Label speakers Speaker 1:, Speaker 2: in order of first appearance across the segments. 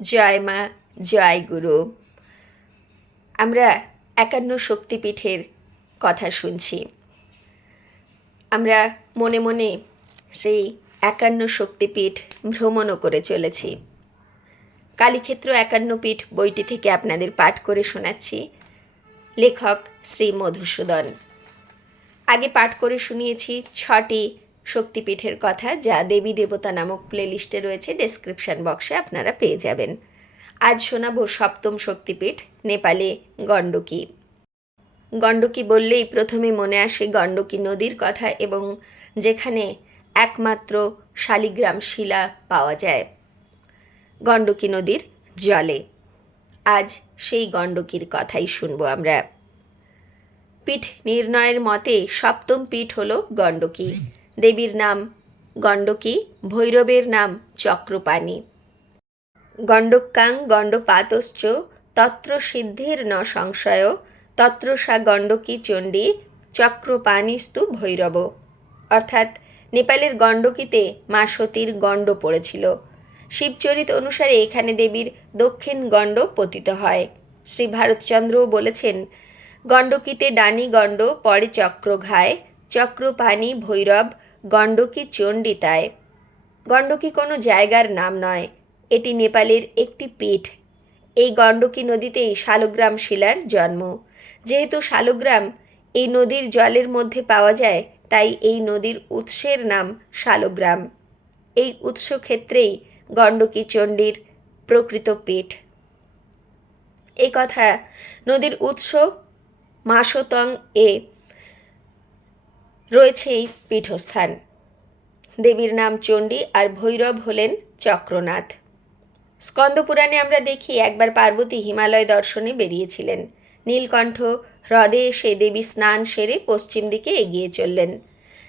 Speaker 1: জয় মা, জয় গুরু। আমরা একান্ন শক্তিপীঠের কথা শুনছি। আমরা মনে মনে সেই একান্ন শক্তিপীঠ ভ্রমণও করে চলেছি। কালীক্ষেত্র একান্ন পীঠ বইটি থেকে আপনাদের পাঠ করে শোনাচ্ছি। লেখক শ্রী মধুসূদন। আগে পাঠ করে শুনিয়েছি ছটি শক্তিপীঠের কথা, যা দেবী দেবতা নামক প্লেলিস্টে রয়েছে ডেসক্রিপশন বক্সে আপনারা পেয়ে যাবেন। আজ শোনাবো সপ্তম শক্তিপীঠ, নেপালে গণ্ডকী। গণ্ডকী বললেই প্রথমে মনে আসে গণ্ডকী নদীর কথা এবং যেখানে একমাত্র শালিগ্রাম শিলা পাওয়া যায়। গণ্ডকী নদীর জলে। আজ সেই গণ্ডকীর কথাই শুনব আমরা। পীঠ নির্ণয়ের মতে সপ্তম পীঠ হল গণ্ডকী। দেবীর নাম গণ্ডকী, ভৈরবের নাম চক্রপাণি। গণ্ডকাং গণ্ডপাতশ্চ তত্র সিদ্ধের ন সংশয়, তত্র সা গণ্ডকী চণ্ডী চক্রপাণিস্তু ভৈরব। অর্থাৎ নেপালের গণ্ডকীতে মা সতীর গণ্ড পড়েছিল। শিবচরিত অনুসারে এখানে দেবীর দক্ষিণ গণ্ড পতিত হয়। শ্রী ভারতচন্দ্রও বলেছেন, গণ্ডকীতে ডানি গণ্ড, পরে চক্র ঘায় চক্রপাণি, ভৈরব গণ্ডকী চণ্ডীতায়। গণ্ডকী কোনো জায়গার নাম নয়, এটি নেপালের একটি পীঠ। এই গণ্ডকী নদীতেই শালগ্রাম শিলার জন্ম। যেহেতু শালগ্রাম এই নদীর জলের মধ্যে পাওয়া যায়, তাই এই নদীর উৎসের নাম শালগ্রাম। এই উৎস ক্ষেত্রেই গণ্ডকী চণ্ডীর প্রকৃত পীঠ। এই কথা নদীর উৎস মাসতং এ রয়েছে এই পীঠস্থান। দেবীর নাম চণ্ডী আর ভৈরব হলেন চক্রনাথ। স্কন্দপুরাণে আমরা দেখি একবার পার্বতী হিমালয় দর্শনে বেরিয়েছিলেন। নীলকণ্ঠ হ্রদে এসে দেবী স্নান সেরে পশ্চিম দিকে এগিয়ে চললেন।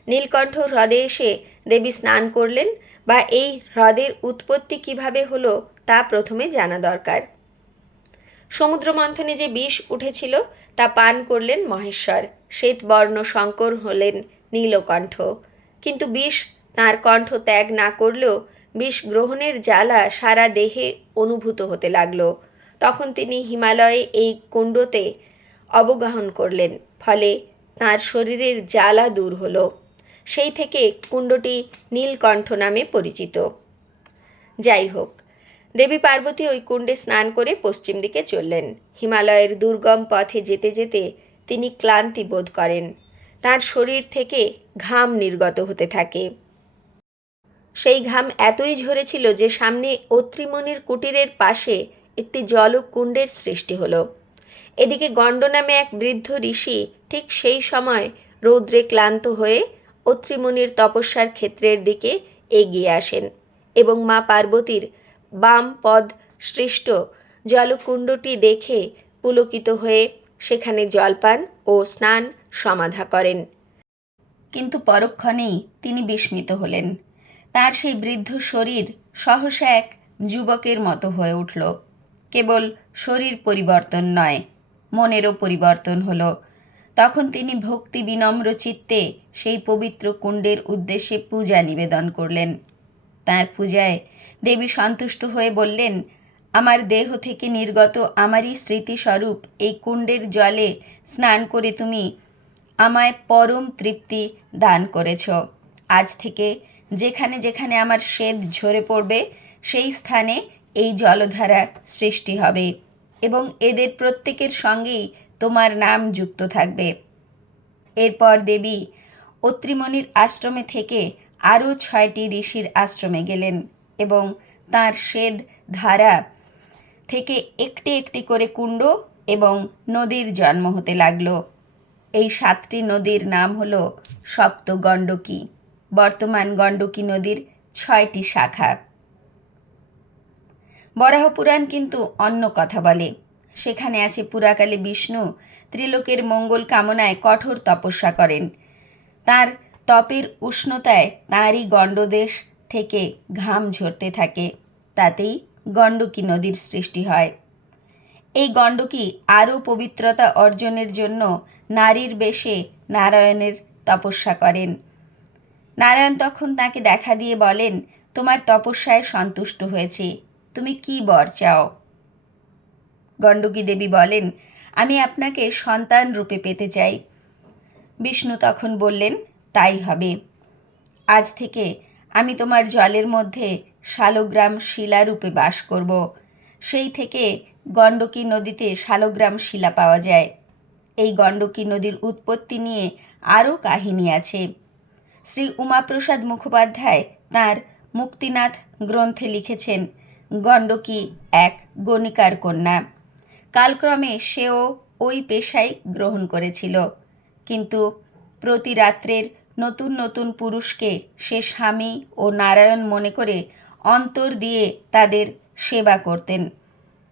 Speaker 1: নীলকণ্ঠ হ্রদে এসে দেবী স্নান করলেন বা এই হ্রদের উৎপত্তি কীভাবে হলো তা প্রথমে জানা দরকার। সমুদ্র মন্থনে যে বিষ উঠেছিল তা পান করলেন মহেশ্বর। শ্বেতবর্ণ শঙ্কর হলেন নীলকণ্ঠ। কিন্তু বিষ তার কণ্ঠ ত্যাগ না করলেও বিষ গ্রহণের জ্বালা সারা দেহে অনুভূত হতে লাগল। তখন তিনি হিমালয়ে এই কুণ্ডতে অবগাহন করলেন, ফলে তার শরীরের জ্বালা দূর হলো। সেই থেকে কুণ্ডটি নীলকণ্ঠ নামে পরিচিত। যাই হোক, দেবী পার্বতী ওই কুণ্ডে স্নান করে পশ্চিম দিকে চললেন। হিমালয়ের দুর্গম পথে যেতে যেতে তিনি ক্লান্তি বোধ করেন। তার শরীর থেকে ঘাম নির্গত হতে থাকে। সেই ঘাম এতই ঝরেছিল যে সামনে অত্রিমণির কুটিরের পাশে একটি জলকুণ্ডের সৃষ্টি হলো। এদিকে গণ্ড নামে এক বৃদ্ধ ঋষি ঠিক সেই সময় রৌদ্রে ক্লান্ত হয়ে অত্রিমণির তপস্যার ক্ষেত্রের দিকে এগিয়ে আসেন এবং মা পার্বতীর বাম পদ সৃষ্ট জলকুণ্ডটি দেখে পুলকিত হয়ে সেখানে জলপান ও স্নান সমাধা করেন। কিন্তু পরক্ষণেই তিনি বিস্মিত হলেন। তার সেই বৃদ্ধ শরীর সহসা এক যুবকের মতো হয়ে উঠল। কেবল শরীর পরিবর্তন নয়, মনেরও পরিবর্তন হলো। তখন তিনি ভক্তি বিনম্র চিত্তে সেই পবিত্র কুণ্ডের উদ্দেশ্যে পূজা নিবেদন করলেন। তার পূজায় দেবী সন্তুষ্ট হয়ে বললেন আমার দেহ থেকে নির্গত আমারই স্মৃতিস্বরূপ এই কুণ্ডের জলে স্নান করে তুমি আমায় পরম তৃপ্তি দান করেছ। আজ থেকে যেখানে যেখানে আমার শ্বেদ ঝরে পড়বে, সেই স্থানে এই জলধারা সৃষ্টি হবে এবং এদের প্রত্যেকের সঙ্গেই তোমার নাম যুক্ত থাকবে। এরপর দেবী অত্রিমণির আশ্রমে থেকে আরও ছয়টি ঋষির আশ্রমে গেলেন এবং তার শ্বেদ ধারা থেকে একটি একটি করে কুণ্ড এবং নদীর জন্ম হতে লাগল। এই সাতটি নদীর নাম হল সপ্ত গণ্ডকী বর্তমান গণ্ডকী নদীর ছয়টি শাখা। বরাহ পুরাণ কিন্তু অন্য কথা বলে। সেখানে আছে পুরাকালে বিষ্ণু, ত্রিলোকের মঙ্গল কামনায় কঠোর তপস্যা করেন। তার তপের উষ্ণতায় তাঁরই গণ্ডদেশ থেকে ঘাম ঝরতে থাকে। তাতেই গণ্ডকী নদীর সৃষ্টি হয়। এই গণ্ডকী আরও পবিত্রতা অর্জনের জন্য নারীর বেশে নারায়ণের তপস্যা করেন। নারায়ণ তখন তাকে দেখা দিয়ে বলেন, তোমার তপস্যায় সন্তুষ্ট হয়েছি। তুমি কি বর চাও? গণ্ডকী দেবী বলেন, আমি আপনাকে সন্তান রূপে পেতে চাই। বিষ্ণু তখন বললেন, তাই হবে। আজ থেকে আমি তোমার জলের মধ্যে শালগ্রাম শিলারূপে বাস করব। সেই থেকে গণ্ডকী নদীতে শালগ্রাম শিলা পাওয়া যায়। এই গণ্ডকী নদীর উৎপত্তি নিয়ে আরও কাহিনী আছে। শ্রী উমাপ্রসাদ মুখোপাধ্যায় তাঁর মুক্তিনাথ গ্রন্থে লিখেছেন, গণ্ডকী এক গণিকার কন্যা। কালক্রমে সেও ওই পেশাই গ্রহণ করেছিল। কিন্তু প্রতি রাত্রের নতুন নতুন পুরুষকে সে স্বামী ও নারায়ণ মনে করে অন্তর দিয়ে তাদের সেবা করতেন।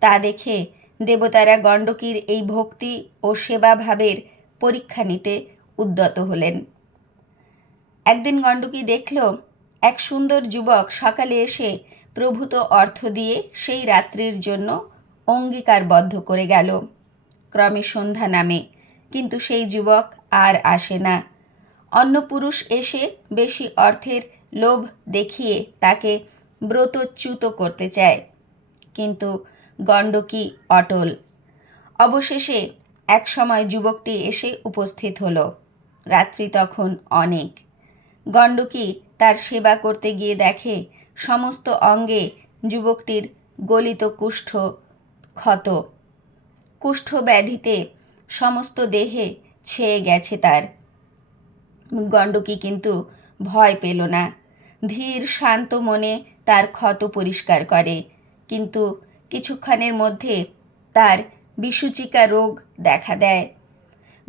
Speaker 1: তা দেখে দেবতারা গণ্ডকীর এই ভক্তি ও সেবাভাবের পরীক্ষা নিতে উদ্যত হলেন। একদিন গণ্ডকী দেখল, এক সুন্দর যুবক সকালে এসে প্রভূত অর্থ দিয়ে সেই রাত্রির জন্য অঙ্গীকারবদ্ধ করে গেল। ক্রমে সন্ধ্যা নামে, কিন্তু সেই যুবক আর আসে না। অন্য পুরুষ এসে বেশি অর্থের লোভ দেখিয়ে তাকে ব্রতচ্যুত করতে চায়। কিন্তু গণ্ডকী অটল? অবশেষে এক সময় যুবকটি এসে উপস্থিত হলো। রাত্রি তখন অনেক। গণ্ডকী তার সেবা করতে গিয়ে দেখে সমস্ত অঙ্গে যুবকটির গলিত কুষ্ঠ ক্ষত। কুষ্ঠ ব্যাধিতে সমস্ত দেহে ছেয়ে গেছে তার। গণ্ডকী কিন্তু ভয় পেল না। ধীর, শান্ত মনে তার ক্ষত পরিষ্কার করে। কিন্তু কিছুক্ষণের মধ্যে তার বিসূচিকা রোগ দেখা দেয়।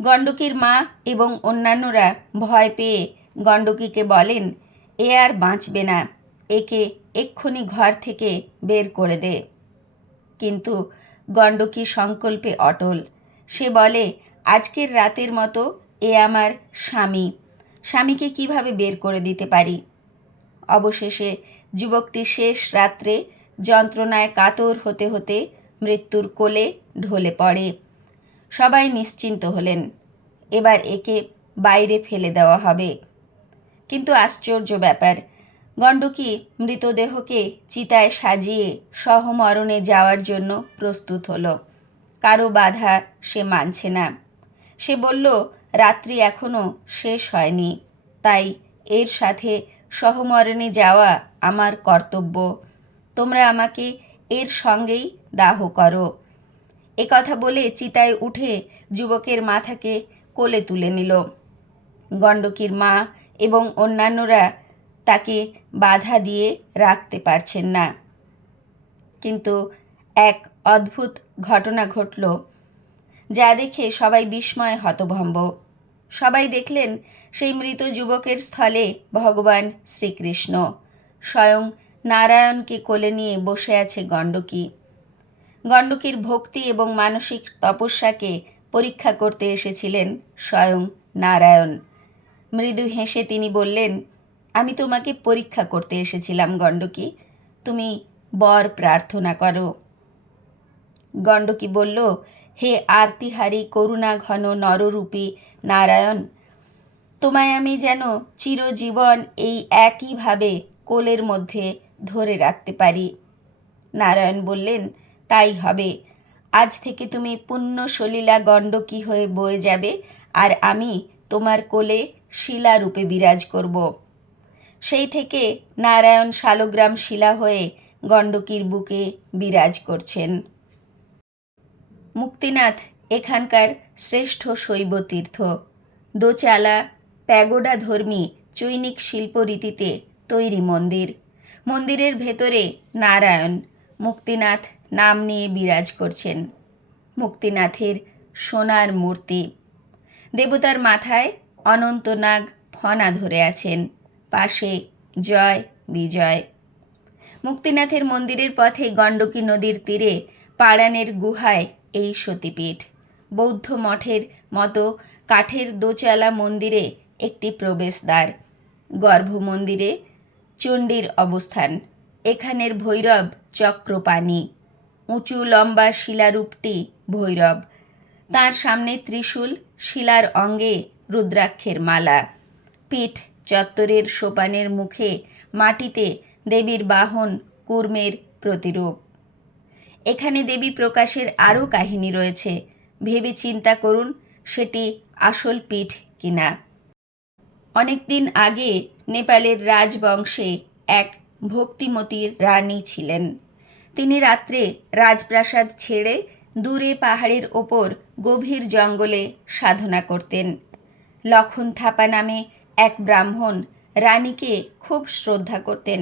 Speaker 1: গণ্ডকীর মা এবং অন্যান্যরা ভয় পেয়ে গণ্ডকীকে বলেন, এ আর বাঁচবে না, একে এক্ষুনি ঘর থেকে বের করে দে। কিন্তু গণ্ডকী সংকল্পে অটল। সে বলে, আজকের রাতের মতো এ আমার স্বামী। স্বামীকে কীভাবে বের করে দিতে পারি? অবশেষে যুবকটি শেষ রাত্রে যন্ত্রণায় কাতর হতে হতে মৃত্যুর কোলে ঢলে পড়ে। সবাই নিশ্চিন্ত হলেন, এবার একে বাইরে ফেলে দেওয়া হবে। কিন্তু আশ্চর্য ব্যাপার, গণ্ডকী মৃতদেহকে চিতায় সাজিয়ে সহমরণে যাওয়ার জন্য প্রস্তুত হলো। কারও বাধা সে মানছে না। সে বলল, রাত্রি এখনও শেষ হয়নি। তাই এর সাথে সহমরণে যাওয়া আমার কর্তব্য। তোমরা আমাকে এর সঙ্গেই দাহ করো। এ কথা বলে চিতায় উঠে যুবকের মাথাকে কোলে তুলে নিল। গণ্ডকীর মা এবং অন্যান্যরা তাকে বাধা দিয়ে রাখতে পারছেন না। কিন্তু এক অদ্ভুত ঘটনা ঘটল, যা দেখে সবাই বিস্ময়ে হতভম্ব। সবাই দেখলেন সেই মৃত যুবকের স্থলে ভগবান শ্রীকৃষ্ণ। স্বয়ং নারায়ণকে কোলে নিয়ে বসে আছে গণ্ডকী। গণ্ডকীর ভক্তি এবং মানসিক তপস্যাকে পরীক্ষা করতে এসেছিলেন স্বয়ং নারায়ণ। মৃদু হেসে তিনি বললেন, আমি তোমাকে পরীক্ষা করতে এসেছিলাম গণ্ডকী। তুমি বর প্রার্থনা করো। গণ্ডকী বলল হে আরতিহারী, করুণা ঘন নররূপী নারায়ণ, তোমায় আমি যেন চিরজীবন এই একইভাবে কোলের মধ্যে ধরে রাখতে পারি। নারায়ণ বললেন, তাই হবে। আজ থেকে তুমি পুণ্য সলীলা গণ্ডকী হয়ে বয়ে যাবে আর আমি তোমার কোলে শিলারূপে বিরাজ করব। সেই থেকে নারায়ণ শালগ্রাম শিলা হয়ে গণ্ডকীর বুকে বিরাজ করছেন। মুক্তিনাথ এখানকার শ্রেষ্ঠ শৈব তীর্থ দোচালা প্যাগোডা ধর্মী চৈনিক শিল্পরীতিতে তৈরি মন্দির। মন্দিরের ভেতরে নারায়ণ, মুক্তিনাথ নাম নিয়ে বিরাজ করছেন। মুক্তিনাথের সোনার মূর্তি। দেবতার মাথায় অনন্তনাগ ফনা ধরে আছেন। পাশে জয়, বিজয়। মুক্তিনাথের মন্দিরের পথে গণ্ডকী নদীর তীরে পাড়ানের গুহায় এই সতীপীঠ। বৌদ্ধ মঠের মতো কাঠের দোচালা মন্দিরে একটি প্রবেশদ্বার। গর্ভমন্দিরে চণ্ডীর অবস্থান। এখানের ভৈরব চক্রপাণি। উঁচু লম্বা শিলারূপটি ভৈরব। তার সামনে ত্রিশূল শিলার অঙ্গে রুদ্রাক্ষের মালা। পিঠ চত্বরের সোপানের মুখে মাটিতে দেবীর বাহন কুর্মের প্রতিরূপ। এখানে দেবী প্রকাশের আরও কাহিনী রয়েছে। ভেবে চিন্তা করুন, সেটি আসল পীঠ কিনা। অনেক দিন আগে নেপালের রাজবংশে এক ভক্তিমতী রানী ছিলেন। তিনি রাত্রে রাজপ্রাসাদ ছেড়ে দূরে পাহাড়ের ওপর গভীর জঙ্গলে সাধনা করতেন। লক্ষণ থাপা নামে এক ব্রাহ্মণ রানীকে খুব শ্রদ্ধা করতেন।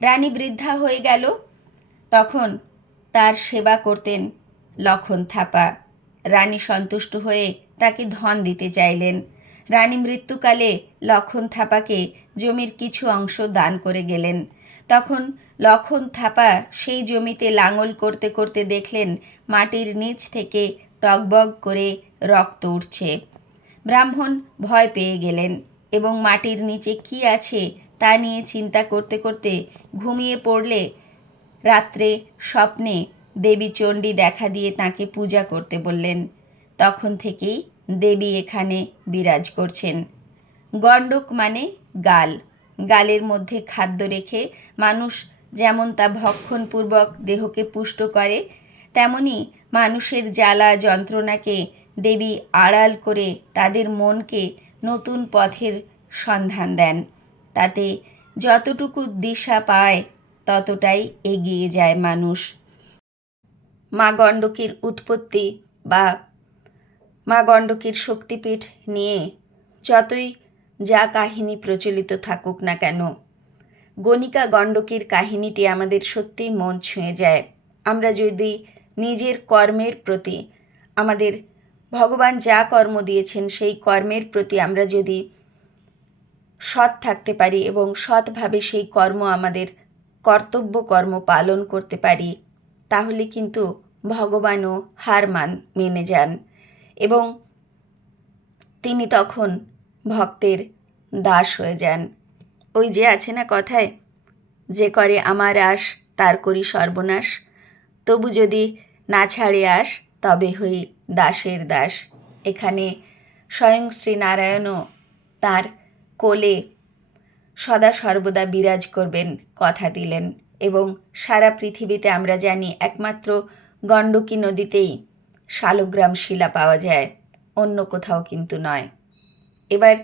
Speaker 1: রানী বৃদ্ধা হয়ে গেল, তখন তার সেবা করতেন লক্ষণ থাপা। রানী সন্তুষ্ট হয়ে তাকে ধন দিতে চাইলেন। রানী মৃত্যুকালে লক্ষণ থাপাকে জমির কিছু অংশ দান করে গেলেন। তখন লক্ষণ থাপা সেই জমিতে লাঙল করতে করতে দেখলেন মাটির নিচ থেকে টগবগ করে রক্ত উঠছে। ব্রাহ্মণ ভয় পেয়ে গেলেন এবং মাটির নিচে কি আছে তা নিয়ে চিন্তা করতে করতে ঘুমিয়ে পড়লে রাত্রে স্বপ্নে দেবী চণ্ডী দেখা দিয়ে তাকে পূজা করতে বললেন। তখন থেকেই দেবী এখানে বিরাজ করছেন। গণ্ডক মানে গাল। গালের মধ্যে খাদ্য রেখে মানুষ যেমন তা ভক্ষণপূর্বক দেহকে পুষ্ট করে, তেমনি মানুষের জ্বালা যন্ত্রণাকে দেবী আড়াল করে তাদের মনকে নতুন পথের সন্ধান দেন। তাতে যতটুকু দিশা পায় ততটাই এগিয়ে যায় মানুষ। মা গণ্ডকীর উৎপত্তি বা মা গণ্ডকীর শক্তিপীঠ নিয়ে যতই যা কাহিনী প্রচলিত থাকুক না কেন, গণিকা গণ্ডকীর কাহিনীটি আমাদের সত্যিই মন ছুঁয়ে যায়। আমরা যদি নিজের কর্মের প্রতি আমাদের ভগবান যা কর্ম দিয়েছেন সেই কর্মের প্রতি আমরা যদি সৎ থাকতে পারি এবং সৎভাবে সেই কর্ম আমাদের কর্তব্য কর্ম পালন করতে পারি, তাহলে কিন্তু ভগবানও হার মান মেনে যান এবং তিনি তখন ভক্তের দাস হয়ে যান। ওই যে আছে না কথায়, যে করে আমার আশ, তার করি সর্বনাশ। তবু যদি না ছাড়ে আস তবে হই দাসের দাস। এখানে স্বয়ং শ্রীনারায়ণও তার কোলে সদা সর্বদা বিরাজ করবেন, কথা দিলেন। এবং সারা পৃথিবীতে আমরা জানি একমাত্র গণ্ডকী নদীতেই শালগ্রাম শিলা পাওয়া যায়, অন্য কোথাও কিন্তু নয়। এবার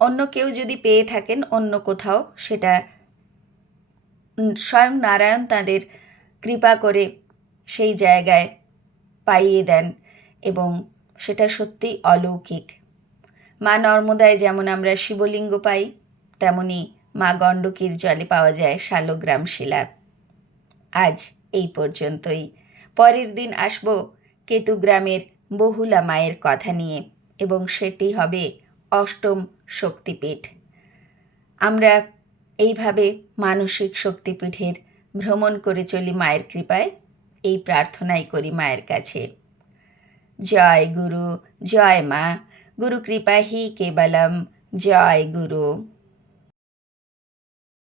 Speaker 1: অন্য কেউ যদি পেয়ে থাকেন অন্য কোথাও, সেটা স্বয়ং নারায়ণ তাদের কৃপা করে সেই জায়গায় পাইয়ে দেন এবং সেটা সত্যি অলৌকিক। মা নর্মদায় যেমন আমরা শিবলিঙ্গ পাই তেমনি মা গণ্ডকীর জলে পাওয়া যায় শালগ্রাম শিলা আজ এই পর্যন্তই। পরের দিন আসব কেতুগ্রামের বহুলা মায়ের কথা নিয়ে এবং সেটি হবে অষ্টম শক্তিপীঠ। আমরা এইভাবে মানসিক শক্তিপীঠের ভ্রমণ করে চলি মায়ের কৃপায়, এই প্রার্থনাই করি মায়ের কাছে। জয় গুরু, জয় মা, গুরু কৃপা হি কেবলম, জয় গুরু।